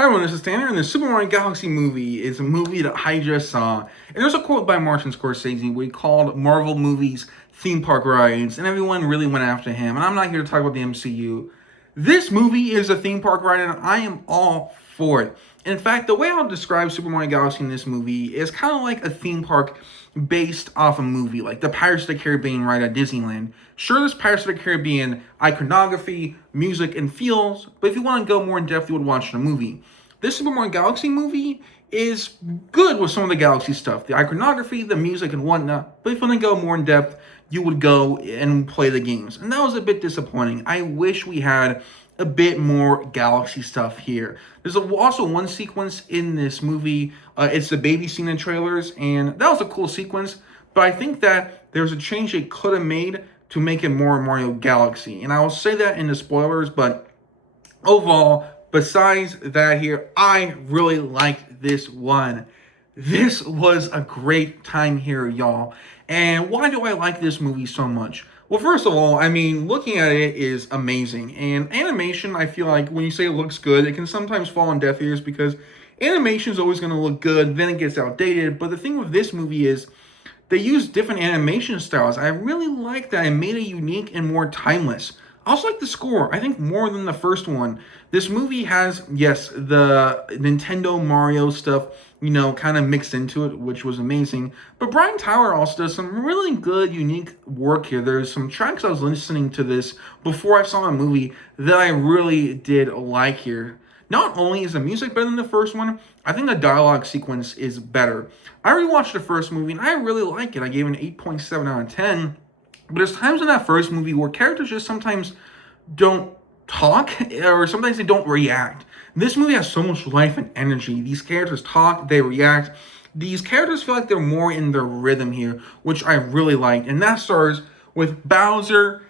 Hi everyone, this is Tanner, and the Super Mario Galaxy movie is a movie that I just saw. And there's a quote by Martin Scorsese where he called Marvel movies theme park rides, and everyone really went after him. And I'm not here to talk about the MCU. This movie is a theme park ride, and I am all for it. In fact, the way I'll describe Super Mario Galaxy in this movie is kind of like a theme park based off a movie, like the Pirates of the Caribbean ride at Disneyland. Sure, there's Pirates of the Caribbean iconography, music, and feels, but if you want to go more in depth, you would watch the movie. This Super Mario Galaxy movie is good with some of the Galaxy stuff, the iconography, the music, and whatnot. But if you want to go more in depth, you would go and play the games. And that was a bit disappointing. I wish we had a bit more Galaxy stuff here. There's also one sequence in this movie. It's the baby scene in trailers, and that was a cool sequence. But I think that there's a change they could have made to make it more Mario Galaxy. And I will say that in the spoilers, but overall, besides that here, I really liked this one. This was a great time here, y'all. And why do I like this movie so much? Well, first of all, I mean, looking at it is amazing. And animation, I feel like when you say it looks good, it can sometimes fall on deaf ears because animation is always going to look good, then it gets outdated. But the thing with this movie is they use different animation styles. I really like that. It made it unique and more timeless. I also like the score. I think more than the first one. This movie has, yes, the Nintendo Mario stuff, kind of mixed into it, which was amazing. But Brian Tyler also does some really good, unique work here. There's some tracks I was listening to this before I saw the movie that I really did like here. Not only is the music better than the first one, I think the dialogue sequence is better. I rewatched the first movie and I really like it. I gave it an 8.7 out of 10. But there's times in that first movie where characters just sometimes don't talk or sometimes they don't react. This movie has so much life and energy. These characters talk, they react. These characters feel like they're more in their rhythm here, which I really like. And that starts with Bowser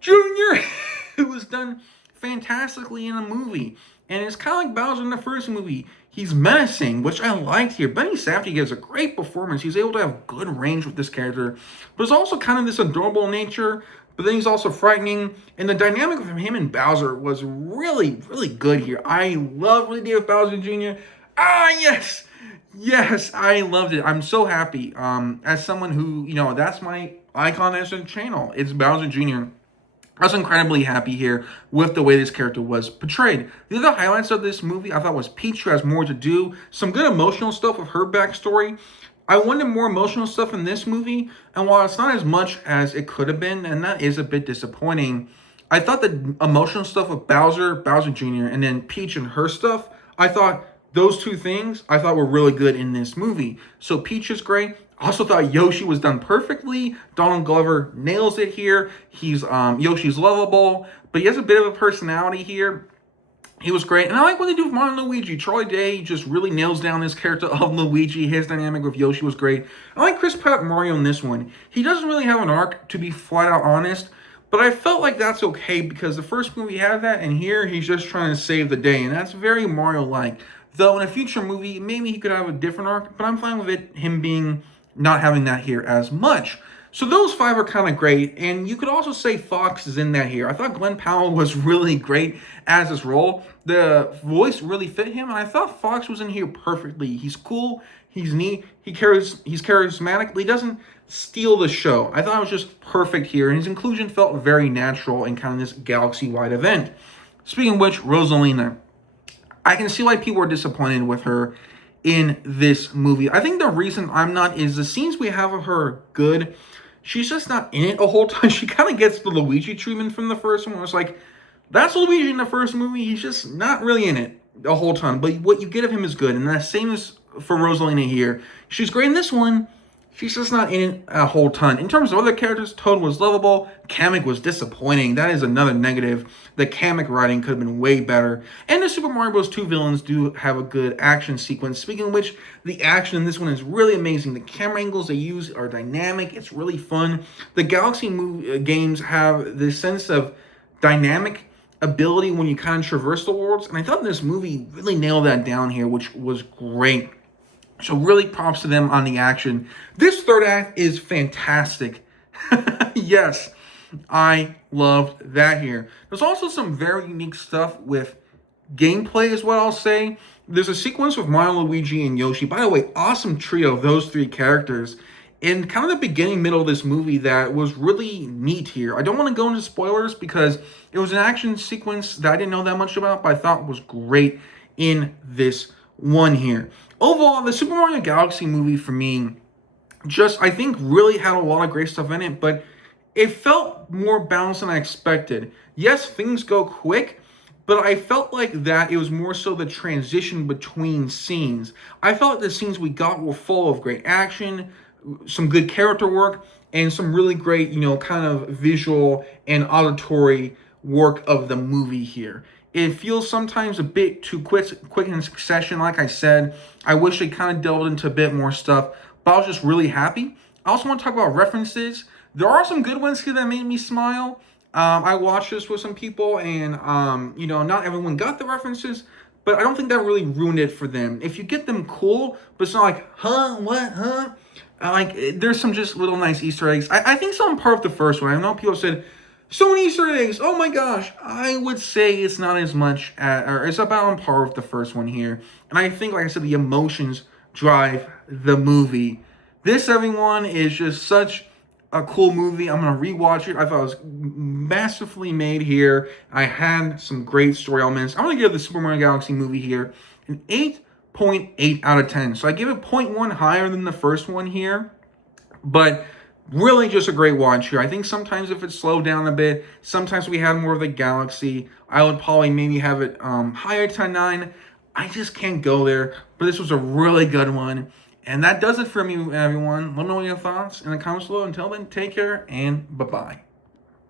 Jr., who was done fantastically in the movie. And it's kind of like Bowser in the first movie. He's menacing, which I liked here. Benny Safdie gives a great performance. He's able to have good range with this character. But it's also kind of this adorable nature, but then he's also frightening. And the dynamic of him and Bowser was really, really good here. I love what he did with Bowser Jr. Ah, yes! Yes, I loved it. I'm so happy. As someone who, that's my icon as a channel. It's Bowser Jr. I was incredibly happy here with the way this character was portrayed. The other highlights of this movie I thought was Peach, who has more to do. Some good emotional stuff with her backstory. I wanted more emotional stuff in this movie, and while it's not as much as it could have been, and that is a bit disappointing, I thought the emotional stuff with Bowser Jr., and then Peach and her stuff, I thought those two things I thought were really good in this movie. So Peach is great. I also thought Yoshi was done perfectly. Donald Glover nails it here. Yoshi's lovable, but he has a bit of a personality here. He was great. And I like what they do with Mario and Luigi. Charlie Day just really nails down this character of Luigi. His dynamic with Yoshi was great. I like Chris Pratt Mario in this one. He doesn't really have an arc, to be flat out honest, but I felt like that's okay because the first movie had that, and here he's just trying to save the day, and that's very Mario-like. Though in a future movie, maybe he could have a different arc, but I'm fine with him being not having that here as much. So those five are kind of great, and you could also say Fox is in that here. I thought Glenn Powell was really great as his role. The voice really fit him, and I thought Fox was in here perfectly. He's cool, he's neat, he's charismatic, but he doesn't steal the show. I thought it was just perfect here, and his inclusion felt very natural in kind of this galaxy-wide event. Speaking of which, Rosalina. I can see why people are disappointed with her in this movie. I think the reason I'm not is the scenes we have of her are good. She's just not in it a whole time. She kind of gets the Luigi treatment from the first one. It's like, that's Luigi in the first movie. He's just not really in it the whole time. But what you get of him is good. And the same is for Rosalina here. She's great in this one. She's just not in it a whole ton. In terms of other characters, Toad was lovable. Kamek was disappointing. That is another negative. The Kamek writing could have been way better. And the Super Mario Bros. 2 villains do have a good action sequence. Speaking of which, the action in this one is really amazing. The camera angles they use are dynamic. It's really fun. The Galaxy games have this sense of dynamic ability when you kind of traverse the worlds. And I thought this movie really nailed that down here, which was great. So really props to them on the action. This third act is fantastic. Yes, I loved that here. There's also some very unique stuff with gameplay is what I'll say. There's a sequence with Mario, Luigi, and Yoshi. By the way, awesome trio of those three characters in kind of the beginning, middle of this movie that was really neat here. I don't want to go into spoilers because it was an action sequence that I didn't know that much about, but I thought was great in this one here. Overall, the Super Mario Galaxy movie for me just, I think, really had a lot of great stuff in it, but it felt more balanced than I expected. Yes, things go quick, but I felt like that it was more so the transition between scenes. I felt like the scenes we got were full of great action, some good character work, and some really great, kind of visual and auditory work of the movie here. It feels sometimes a bit too quick in succession. Like I said, I wish they kind of delved into a bit more stuff, but I was just really happy. I also want to talk about references. There are some good ones here that made me smile. I watched this with some people, and not everyone got the references, but I don't think that really ruined it for them. If you get them, cool, but it's not like, huh, what, huh? There's some just little nice Easter eggs. I think some part of the first one. I know people said, so many Easter eggs, oh my gosh. I would say it's not as much, or it's about on par with the first one here. And I think, like I said, the emotions drive the movie. This, everyone, is just such a cool movie. I'm gonna rewatch it. I thought it was masterfully made here. I had some great story elements. I'm gonna give the Super Mario Galaxy movie here an 8.8 out of 10. So I give it 0.1 higher than the first one here, but really just a great watch here. I think sometimes if it slowed down a bit, sometimes we had more of the Galaxy, I would probably maybe have it higher to 9. I just can't go there, but this was a really good one. And that does it for me, everyone. Let me know your thoughts in the comments below. Until then, take care and bye-bye.